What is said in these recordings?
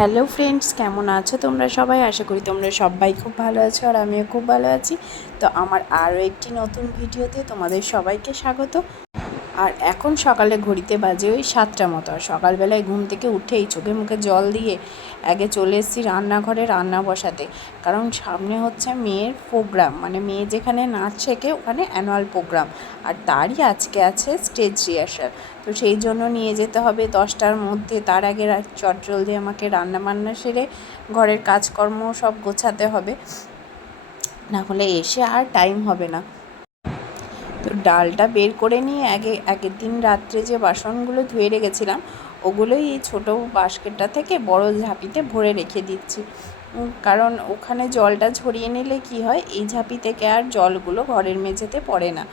Hello friends, কেমন আছো তোমরা সবাই? আশা করি তোমরা সবাই খুব ভালো আছো আর আমিও খুব ভালো আছি। তো আমার আরও একটি নতুন ভিডিওতে তোমাদের সবাইকে স্বাগত। আর এখন সকালে ঘড়িতে বাজে ওই 7টা মতো। আর সকালবেলায় ঘুম থেকে উঠেই চোখে মুখে জল দিয়ে আগে চলে এসেছি রান্নাঘরে রান্না বসাতে। কারণ সামনে হচ্ছে মেয়ের প্রোগ্রাম, মানে মেয়ে যেখানে নাচ শেখে ওখানে অ্যানুয়াল প্রোগ্রাম, আর তারই আজকে আছে স্টেজ রিহার্সাল। তো সেই জন্য নিয়ে যেতে হবে 10টার মধ্যে। তার আগে চটজলদি আমাকে রান্নাবান্না সেরে ঘরের কাজকর্ম সব গোছাতে হবে, না হলে এসে আর টাইম হবে না। তো ডালটা বের করে নিয়ে আগের দিন রাত্রে যে বাসনগুলো ধুয়ে রেখেছিলাম ওগুলোই এই ছোটো বাস্কেটটা থেকে বড় ঝাঁপিতে ভরে রেখে দিচ্ছি। কারণ ওখানে জলটা ঝরিয়ে নিলে কি হয়, এই ঝাঁপি থেকে আর জলগুলো ঘরের মেঝেতে পড়ে না।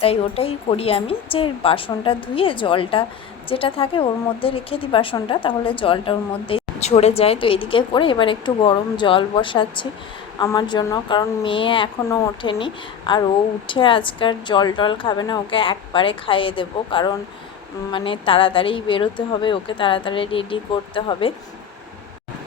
তাই ওটাই করি আমি, যে বাসনটা ধুয়ে জলটা যেটা থাকে ওর মধ্যে রেখে দিই বাসনটা, তাহলে জলটা ওর মধ্যে ঝরে যায়। তো এদিকে করে এবার একটু গরম জল বসাচ্ছি আমার জন্য, কারণ মেয়ে এখনও ওঠেনি। আর ও উঠে আজকাল জল টল খাবে না, ওকে একবারে খাইয়ে দেবো। কারণ মানে তাড়াতাড়ি বেরোতে হবে, ওকে তাড়াতাড়ি রেডি করতে হবে।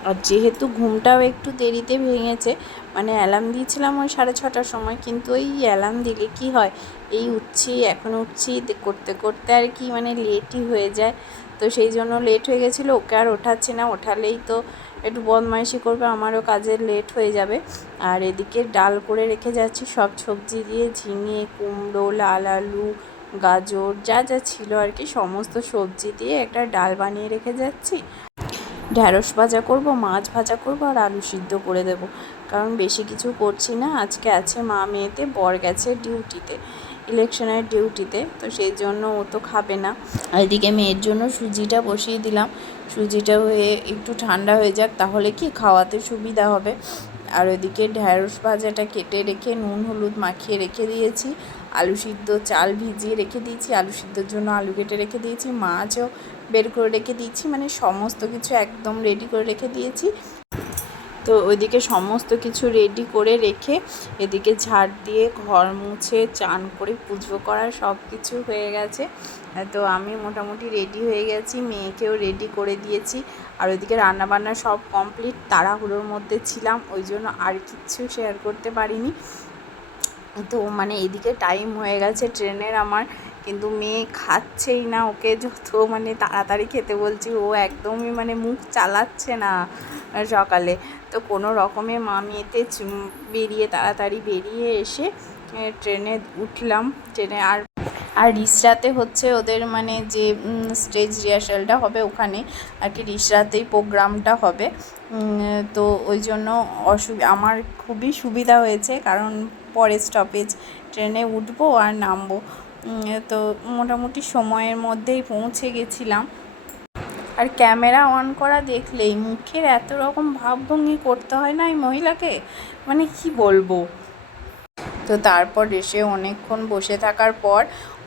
আর যেহেতু ঘুমটাও একটু দেরিতে ভেঙেছে, মানে অ্যালার্ম দিয়েছিলাম ওই 6:30টার সময়, কিন্তু ওই অ্যালার্ম দিলে কি হয়, এই উঠছি এখন উঠছি করতে করতে আর কি মানে লেটই হয়ে যায়। তো সেই জন্য লেট হয়ে গেছিলো, ওকে আর ওঠাচ্ছি না, ওঠালেই তো একটু বদমাইশি করবে, আমারও কাজে লেট হয়ে যাবে। আর এদিকে ডাল করে রেখে যাচ্ছি সব সবজি দিয়ে, ঝিঙে, কুমড়ো, লাল আলু, গাজর, যা যা ছিল আর কি সমস্ত সবজি দিয়ে একটা ডাল বানিয়ে রেখে যাচ্ছি। ঢ্যাঁড়স ভাজা করব, মাছ ভাজা করব আর আলু সিদ্ধ করে দেব। কারণ বেশি কিছু করছি না, আজকে আছে মা মেয়েতে, বর গেছে ডিউটিতে, ইলেকশনের ডিউটিতে, তো সেই জন্য ও তো খাবে না। আর এদিকে মেয়ের জন্য সুজিটা বসিয়ে দিলাম, সুজিটা হয়ে একটু ঠান্ডা হয়ে যাক, তাহলে কি খাওয়াতে সুবিধা হবে। আর ওইদিকে ঢ্যাঁড়স ভাজাটা কেটে রেখে নুন হলুদ মাখিয়ে রেখে দিয়েছি, আলু সিদ্ধ চাল ভিজিয়ে রেখে দিয়েছি, আলু সিদ্ধর জন্য আলু কেটে রেখে দিয়েছি, মাছও বের করে রেখে দিয়েছি, মানে সমস্ত কিছু একদম রেডি করে রেখে দিয়েছি। তো ওইদিকে সমস্ত কিছু রেডি করে রেখে এদিকে ঝাড় দিয়ে ঘর মুছে চান করে পুজো করা সব কিছু হয়ে গেছে। তো আমি মোটামুটি রেডি হয়ে গেছি, মেয়েকেও রেডি করে দিয়েছি। আর ওইদিকে রান্নাবান্না সব কমপ্লিট, তাড়াহুড়োর মধ্যে ছিলাম, ওই জন্য আর কিচ্ছু শেয়ার করতে পারিনি। তো মানে এদিকে টাইম হয়ে গেছে ট্রেনের আমার, কিন্তু মেয়ে খাচ্ছেই না, ওকে যত মানে তাড়াতাড়ি খেতে বলছি ও একদমই মানে মুখ চালাচ্ছে না সকালে। তো কোনো রকমে মা মেয়েতে বেরিয়ে তাড়াতাড়ি বেরিয়ে এসে ট্রেনে উঠলাম। ট্রেনে আর রিসরাতে হচ্ছে ওদের মানে যে স্টেজ রিহার্সালটা হবে ওখানে আর কি, রিসরাতেই প্রোগ্রামটা হবে। তো ওই জন্য আমার খুবই সুবিধা হয়েছে, কারণ পরের স্টপেজ ট্রেনে উঠবো আর নামবো। তো মোটামুটি সময়ের মধ্যেই পৌঁছে গেছিলাম। আর ক্যামেরা অন করা দেখলেই মুখের এত রকম ভাবভঙ্গি করতে হয় না এই মহিলাকে, মানে কি বলবো। তো তারপর এসে অনেকক্ষণ বসে থাকার পর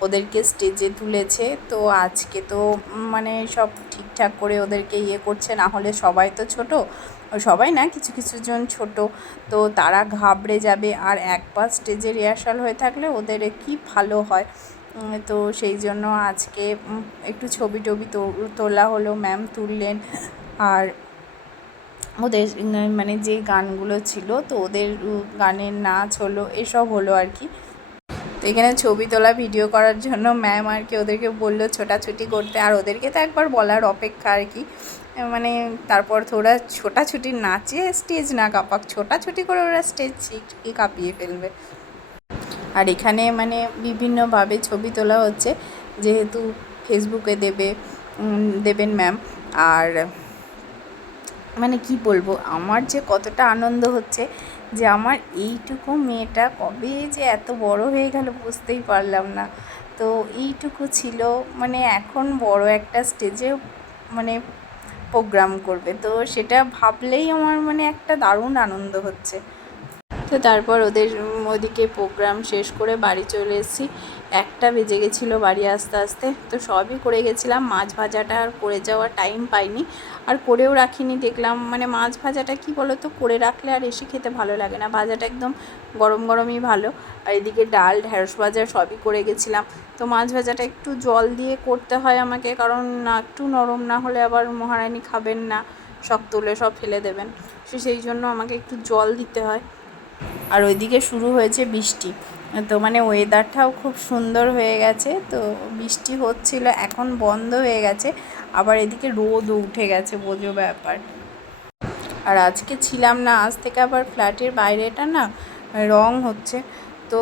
ওদেরকে স্টেজে তুলেছে। তো আজকে তো মানে সব ঠিকঠাক করে ওদেরকে করছে, না হলে সবাই তো ছোট, সবাই না কিছু কিছু জন ছোট, তো তারা ঘাবড়ে যাবে। আর একবার স্টেজে রিহার্সাল হয়ে থাকলে ওদের কি ভালো হয়। তো সেই জন্য আজকে একটু ছবি টবি তোলা হলো, ম্যাম তুললেন। আর ওদের মানে যে গানগুলো ছিল তো ওদের গানের নাচ হলো, এসব হলো আর কি। তো এখানে ছবি তোলা ভিডিও করার জন্য ম্যাম আর কি ওদেরকে বললো ছোটাছুটি করতে, আর ওদেরকে তো একবার বলার অপেক্ষা আর কি। মানে তারপর তো ওরা ছোটাছুটি নাচে স্টেজ না কাঁপাক, ছোটাছুটি করে ওরা স্টেজ কাঁপিয়ে ফেলবে। আর এখানে মানে বিভিন্নভাবে ছবি তোলা হচ্ছে, যেহেতু ফেসবুকে দেবেন ম্যাম। আর মানে কি বলবো, আমার যে কতটা আনন্দ হচ্ছে যে আমার এইটুকু মেয়েটা কবে যে এত বড় হয়ে গেল বুঝতেই পারলাম না। তো এইটুকু ছিল, মানে এখন বড় একটা স্টেজে মানে প্রোগ্রাম করবে, তো সেটা ভাবলেই আমার মানে একটা দারুণ আনন্দ হচ্ছে। তো তারপর ওদিকে প্রোগ্রাম শেষ করে বাড়ি চলে এসেছি, 1টা বেজে গেছিলো বাড়ি আসতে আসতে। তো সবই করে গেছিলাম, মাছ ভাজাটা আর করে যাওয়ার টাইম পাইনি, আর করেও রাখিনি। দেখলাম মানে মাছ ভাজাটা কি বলো তো, করে রাখলে আর এসে খেতে ভালো লাগে না, ভাজাটা একদম গরম গরমই ভালো। আর এদিকে ডাল ঢ্যাঁড়স ভাজা সবই করে গেছিলাম। তো মাছ ভাজাটা একটু জল দিয়ে করতে হয় আমাকে, কারণ একটু নরম না হলে আবার মহারানী খাবেন না, শক্ত হলে সব ফেলে দেবেন, সেই জন্য আমাকে একটু জল দিতে হয়। আর ওইদিকে শুরু হয়েছে বৃষ্টি, তো মানে ওয়েদারটাও খুব সুন্দর হয়ে গেছে। তো বৃষ্টি হচ্ছিল, এখন বন্ধ হয়ে গেছে, আবার এদিকে রোদও উঠে গেছে, বোঝো ব্যাপার। আর আজকে ছিলাম না, আজ থেকে আবার ফ্ল্যাটের বাইরেটা না রং হচ্ছে। তো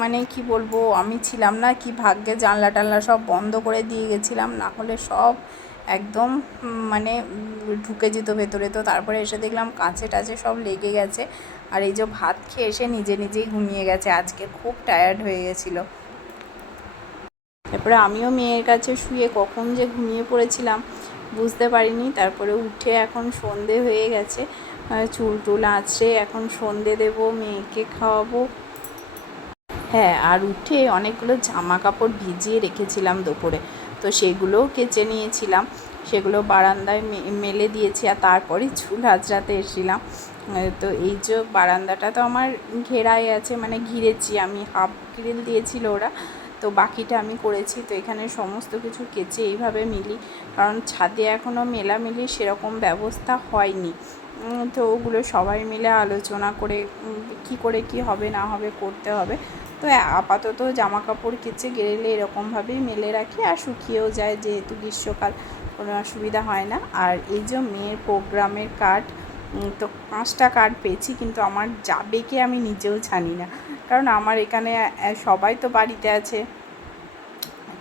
মানে কি বলবো, আমি ছিলাম না, কি ভাগ্যে জানলা টানলা সব বন্ধ করে দিয়ে গেছিলাম, না হলে সব একদম মানে ঢুকে যেত ভেতরে। তো তারপরে এসে দেখলাম কাছে টাচে সব লেগে গেছে। আর এই যে ভাত খেয়ে এসে নিজে নিজেই ঘুমিয়ে গেছে, আজকে খুব টায়ার্ড হয়ে গেছিলো। তারপরে আমিও মেয়ের কাছে শুয়ে কখন যে ঘুমিয়ে পড়েছিলাম বুঝতে পারিনি। তারপরে উঠে এখন সন্ধে হয়ে গেছে, চুল টুল আঁচড়ে এখন সন্ধে দেবো, মেয়েকে খাওয়াবো। হ্যাঁ, আর উঠে অনেকগুলো জামা কাপড় ভিজিয়ে রেখেছিলাম দুপুরে, তো সেগুলোও কেচে নিয়েছিলাম, সেগুলো বারান্দায় মেলে দিয়েছি। আর তারপরে চুল আঁচড়াতে এসেছিলাম। তো এই যে বারান্দাটা তো আমার ঘেরাই আছে, মানে ঘিরেছি আমি, হাফ গ্রিল দিয়েছিল ওরা, তো বাকিটা আমি করেছি। তো এখানে সমস্ত কিছু কেচে এইভাবে মিলি, কারণ ছাদে এখনও মেলামেলি সেরকম ব্যবস্থা হয়নি। তো ওগুলো সবাই মিলে আলোচনা করে কি করে কি হবে না হবে করতে হবে। তো আপাতত জামা কাপড় কেচে গেলে এরকমভাবেই মেলে রাখি, আর শুকিয়েও যায়, যেহেতু গ্রীষ্মকাল কোনো অসুবিধা হয় না। আর এই যে মেয়ের প্রোগ্রামের কার্ড, তো 5টা কার্ড পেয়েছি, কিন্তু আমার যাবে কি আমি নিজেও জানি না, কারণ আমার এখানে সবাই তো বাড়িতে আছে।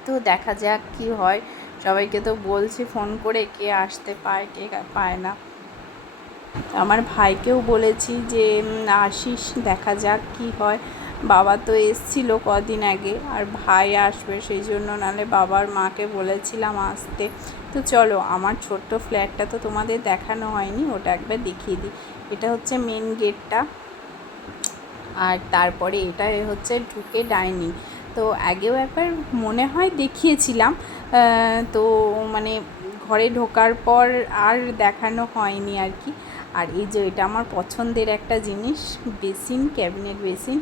তো দেখা যাক কি হয়, সবাইকে তো বলছি ফোন করে, কে আসতে পায় কে পায় না। আমার ভাইকেও বলেছি যে আসিস, দেখা যাক কি হয়। বাবা তো এসছিল কদিন আগে, আর ভাই আসবে, সেই জন্য নাহলে বাবার মাকে বলেছিলাম আসতে। তো চলো, আমার ছোট্ট ফ্ল্যাটটা তো তোমাদের দেখানো হয়নি, ওটা একবার দেখিয়ে দিই। এটা হচ্ছে মেন গেটটা, আর তারপরে এটা হচ্ছে ঢুকে ডাইনিং। তো আগেও একবার মনে হয় দেখিয়েছিলাম, তো মানে ঘরে ঢোকার পর আর দেখানো হয়নি আর কি। আর এই যে এটা আমার পছন্দের একটা জিনিস, বেসিন, ক্যাবিনেট বেসিন।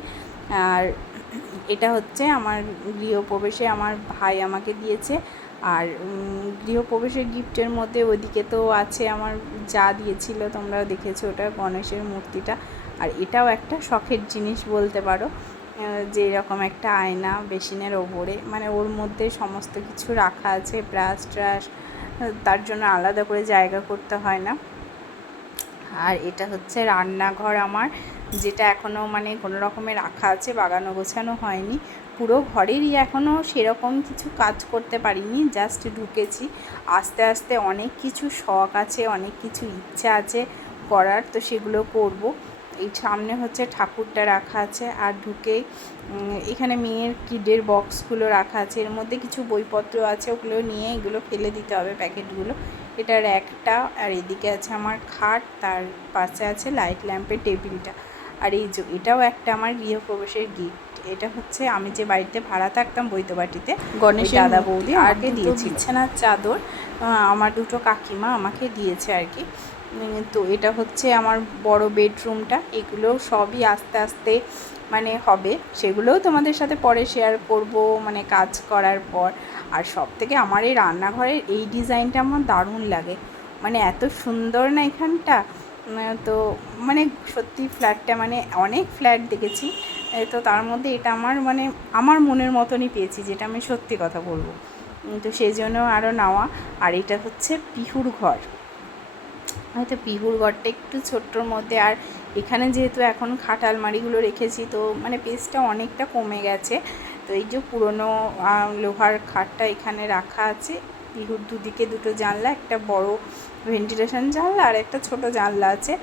আর এটা হচ্ছে আমার গৃহপ্রবেশে আমার ভাই আমাকে দিয়েছে। আর গৃহপ্রবেশের গিফটের মধ্যে ওইদিকে তো আছে আমার যা দিয়েছিল, তোমরাও দেখেছো, ওটা গণেশের মূর্তিটা। আর এটাও একটা শখের জিনিস বলতে পারো, যে এরকম একটা আয়না বেসিনের ওপরে, মানে ওর মধ্যে সমস্ত কিছু রাখা আছে, ব্রাশ ট্রাশ, তার জন্য আলাদা করে জায়গা করতে হয় না। আর এটা হচ্ছে রান্নাঘর আমার, যেটা এখনও মানে কোনো রকমে রাখা আছে, বাগানো গোছানো হয়নি। পুরো ঘরেরই এখনও সেরকম কিছু কাজ করতে পারিনি, জাস্ট ঢুকেছি। আস্তে আস্তে অনেক কিছু শখ আছে, অনেক কিছু ইচ্ছা আছে করার, তো সেগুলো করব। এই সামনে হচ্ছে ঠাকুরটা রাখা আছে, আর ঢুকে এখানে মেয়ের কিডের বক্সগুলো রাখা আছে, এর মধ্যে কিছু বইপত্র আছে, ওগুলো নিয়ে এগুলো ফেলে দিতে হবে প্যাকেটগুলো। এটার একটা, আর এদিকে আছে আমার খাট, তার পাশে আছে লাইট ল্যাম্পের টেবিলটা। আর এই যে এটাও একটা আমার গৃহপ্রবেশের গিফট, এটা হচ্ছে আমি যে বাড়িতে ভাড়া থাকতাম বৈতবাটিতে, গণেশের দাদা বৌদি আমাকে দিয়েছিল। বিছানার চাদর আমার দুটো কাকিমা আমাকে দিয়েছে আর কি। তো এটা হচ্ছে আমার বড় বেডরুমটা, এগুলো সবই আস্তে আস্তে মানে হবে, সেগুলোও তোমাদের সাথে পরে শেয়ার করব, মানে কাজ করার পর। আর সব থেকে আমার এই রান্নাঘরের এই ডিজাইনটা আমার দারুণ লাগে, মানে এত সুন্দর না এখানটা। তো মানে সত্যি ফ্ল্যাটটা, মানে অনেক ফ্ল্যাট দেখেছি, তো তার মধ্যে এটা আমার মানে আমার মনের মতনই পেয়েছি, যেটা আমি সত্যি কথা বলবো। তো সেই জন্য আরও নেওয়া। আর এটা হচ্ছে পিহুর ঘর, হয়তো পিহুর ঘরটা একটু ছোট্টর মধ্যে। আর এখানে যেহেতু এখন খাট আলমারিগুলো রেখেছি, তো মানে পেসটা অনেকটা কমে গেছে। তো এই যে পুরনো লোহার খাটটা এখানে রাখা আছে, পিহুর দুদিকে দুটো জানলা, একটা বড় ভেন্টিলেশন জানলা আর একটা ছোট জানলা আছে।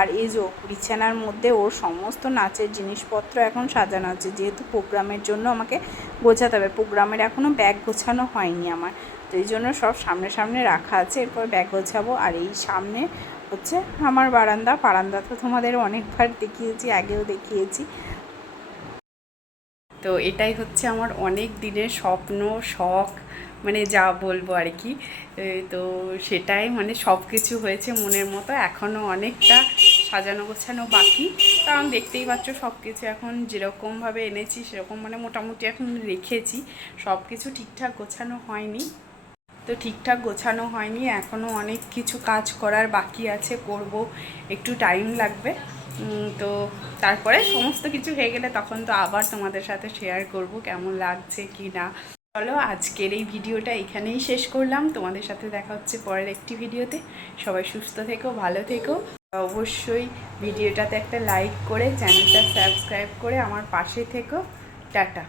আর এই যে বিছানার মধ্যে ওর সমস্ত নাচের জিনিসপত্র এখন সাজানো আছে, যেহেতু প্রোগ্রামের জন্য আমাকে গোছাতে হবে, প্রোগ্রামের এখনও ব্যাগ গোছানো হয়নি আমার, তো এই জন্য সব সামনে সামনে রাখা আছে, এরপর ব্যাগ গোছাবো। আর এই সামনে হচ্ছে আমার বারান্দা তো তোমাদের অনেকবার দেখিয়েছি, আগেও দেখিয়েছি। তো এটাই হচ্ছে আমার অনেক দিনের স্বপ্ন, শখ, মানে যা বলবো আর কি। তো সেটাই, মানে সব কিছু হয়েছে মনের মতো, এখনও অনেকটা সাজানো গোছানো বাকি, কারণ দেখতেই পাচ্ছ সব কিছু এখন যেরকমভাবে এনেছি সেরকম মানে মোটামুটি এখন রেখেছি, সব কিছু ঠিকঠাক গোছানো হয়নি। তো ঠিকঠাক গোছানো হয়নি, এখনও অনেক কিছু কাজ করার বাকি আছে, করব, একটু টাইম লাগবে। তো তারপরে সমস্ত কিছু হয়ে গেলে তখন তো আবার তোমাদের সাথে শেয়ার করব কেমন লাগছে কি না। চলো আজকের এই ভিডিওটা এখানেই শেষ করলাম, তোমাদের সাথে দেখা হচ্ছে পরের একটি ভিডিওতে। সবাই সুস্থ থেকো, ভালো থেকো। অবশ্যই ভিডিওটাতে একটা লাইক করে চ্যানেলটা সাবস্ক্রাইব করে আমার পাশে থেকো। টাটা।